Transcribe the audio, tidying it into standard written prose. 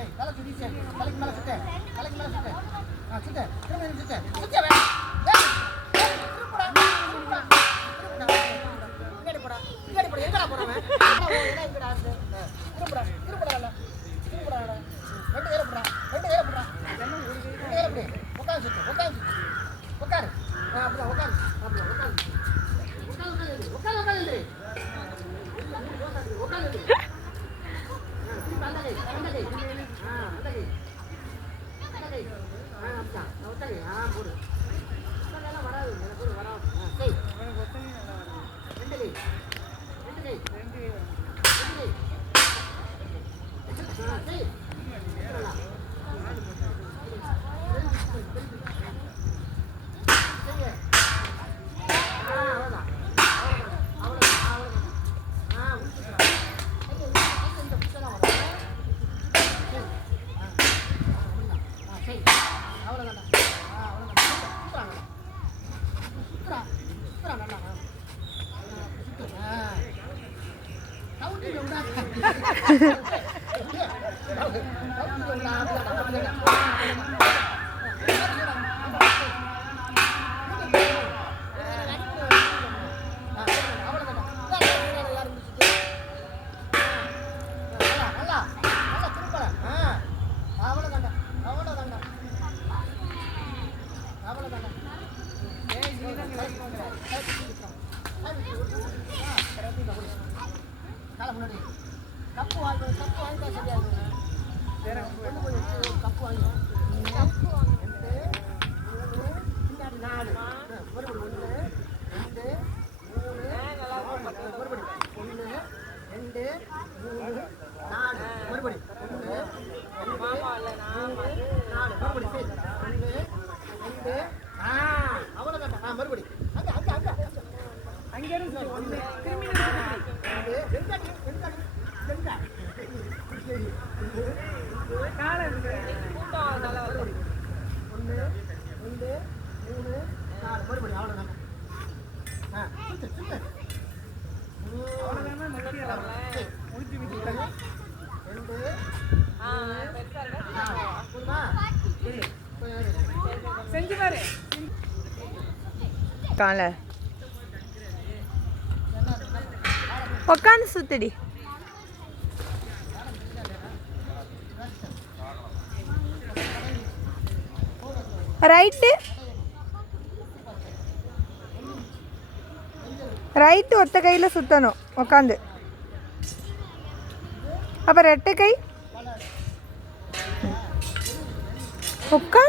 சரி தலை சுத்தி சரி தலைக்கு மேலே சுத்த சுத்த திரும்ப சுத்த சுத்த எங்கடா போறவன் திருப்படா ரெண்டு பேரை போடுறா உட்காந்து சுத்து உட்காரு அப்படிதான் உட்காரு கப்பு வாங்கி சரியா கப்பு வாங்கி நாலு மறுபடி 1 2 3 4 மறுபடி 1 2 4 மறுபடி சரி 1 2 அவ்வளோதான் மறுபடி அங்கே இருந்து செஞ்சு பாரு கால உட்காந்து சுத்தடி ரைட்டு ஒத்த கையில் சுற்றணும் உட்காந்து. அப்புறம் ரெட்டை கை உட்காந்து